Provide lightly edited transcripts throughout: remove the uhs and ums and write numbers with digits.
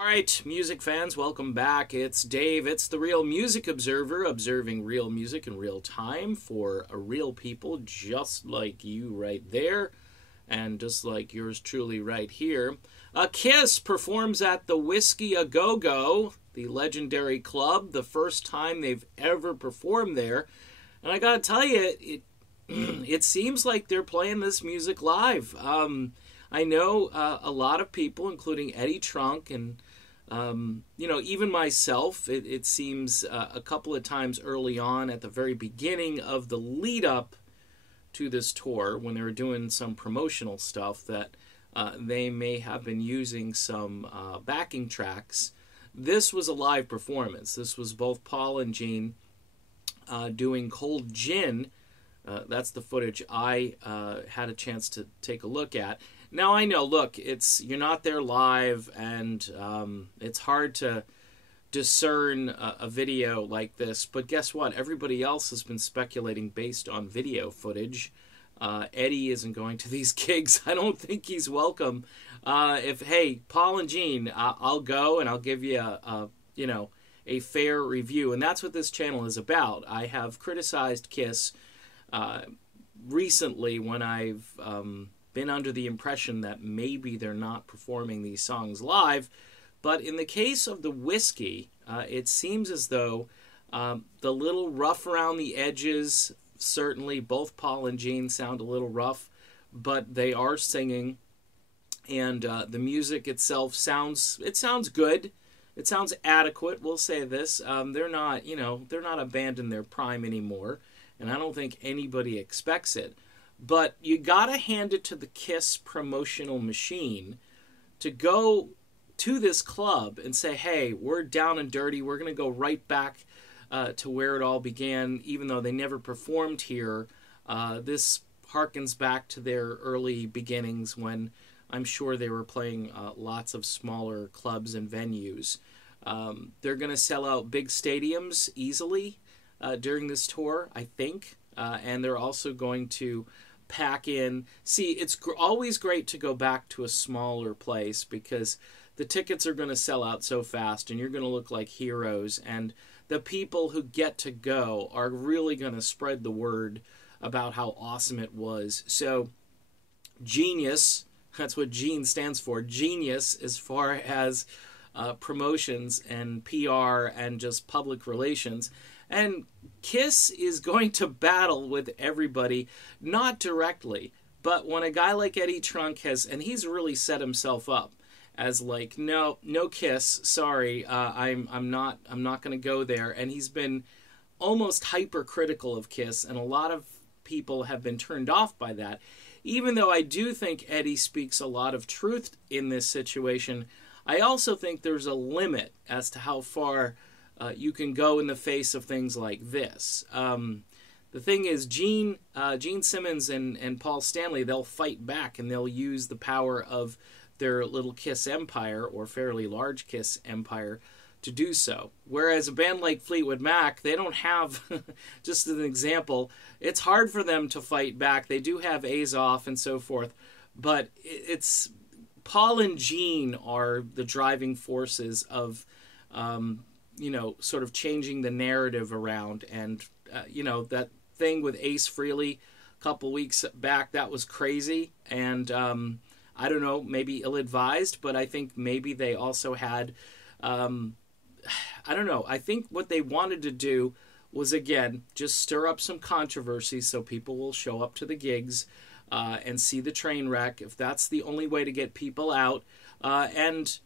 All right, music fans, welcome back. It's Dave. It's the Real Music Observer, observing real music in real time for real people just like you right there and just like yours truly right here. Kiss performs at the Whiskey A Go Go, the legendary club, the first time they've ever performed there. And I gotta tell you, it seems like they're playing this music live. I know a lot of people, including Eddie Trunk and even myself, it seems a couple of times early on at the very beginning of the lead up to this tour, when they were doing some promotional stuff, that they may have been using some backing tracks. This was a live performance. This was both Paul and Gene doing Cold Gin. That's the footage I had a chance to take a look at. Now I know, look, you're not there live, and it's hard to discern a video like this. But guess what? Everybody else has been speculating based on video footage. Eddie isn't going to these gigs. I don't think he's welcome. Hey, Paul and Gene, I'll go and I'll give you a fair review, and that's what this channel is about. I have criticized Kiss recently when I've been under the impression that maybe they're not performing these songs live. But in the case of the Whiskey, it seems as though the little rough around the edges, certainly both Paul and Gene sound a little rough, but they are singing, and the music itself sounds good. It sounds adequate, we'll say this. They're not a band in their prime anymore, and I don't think anybody expects it. But you gotta hand it to the Kiss promotional machine to go to this club and say, hey, we're down and dirty. We're going to go right back to where it all began, even though they never performed here. This harkens back to their early beginnings when I'm sure they were playing lots of smaller clubs and venues. They're going to sell out big stadiums easily during this tour, I think. And they're also going to pack in. See, it's always great to go back to a smaller place because the tickets are going to sell out so fast and you're going to look like heroes, and the people who get to go are really going to spread the word about how awesome it was. So genius, that's what Gene stands for, genius as far as promotions and PR and just public relations. And Kiss is going to battle with everybody, not directly, but when a guy like Eddie Trunk and he's really set himself up as like, no Kiss, sorry, I'm not going to go there, and he's been almost hypercritical of Kiss, and a lot of people have been turned off by that. Even though I do think Eddie speaks a lot of truth in this situation, I also think there's a limit as to how far you can go in the face of things like this. The thing is, Gene Simmons and Paul Stanley, they'll fight back and they'll use the power of their little Kiss empire, or fairly large Kiss empire, to do so. Whereas a band like Fleetwood Mac, they don't have, just as an example, it's hard for them to fight back. They do have A's off and so forth, but it's Paul and Gene are the driving forces of sort of changing the narrative around. And, that thing with Ace Frehley a couple weeks back, that was crazy. And I don't know, maybe ill-advised, but I think maybe they also had, I don't know, I think what they wanted to do was, again, just stir up some controversy so people will show up to the gigs and see the train wreck, if that's the only way to get people out. And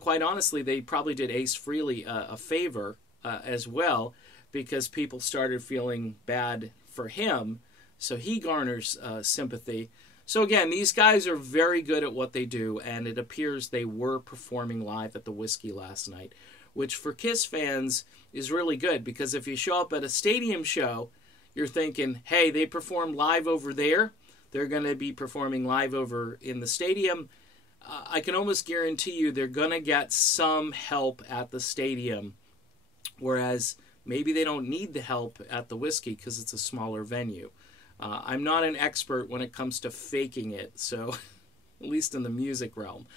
quite honestly, they probably did Ace Frehley a favor as well, because people started feeling bad for him, so he garners sympathy. So again, these guys are very good at what they do, and it appears they were performing live at the Whiskey last night, which for Kiss fans is really good, because if you show up at a stadium show, you're thinking, hey, they performed live over there, they're going to be performing live over in the stadium. I can almost guarantee you they're going to get some help at the stadium, whereas maybe they don't need the help at the Whiskey because it's a smaller venue. I'm not an expert when it comes to faking it, so at least in the music realm.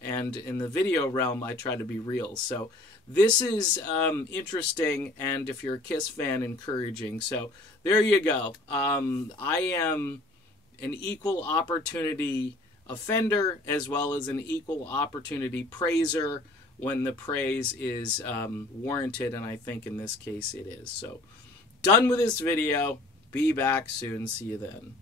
And in the video realm, I try to be real. So this is interesting, and if you're a Kiss fan, encouraging. So there you go. I am an equal opportunity offender as well as an equal opportunity praiser when the praise is warranted, and I think in this case it is. So done with this video. Be back soon. See you then.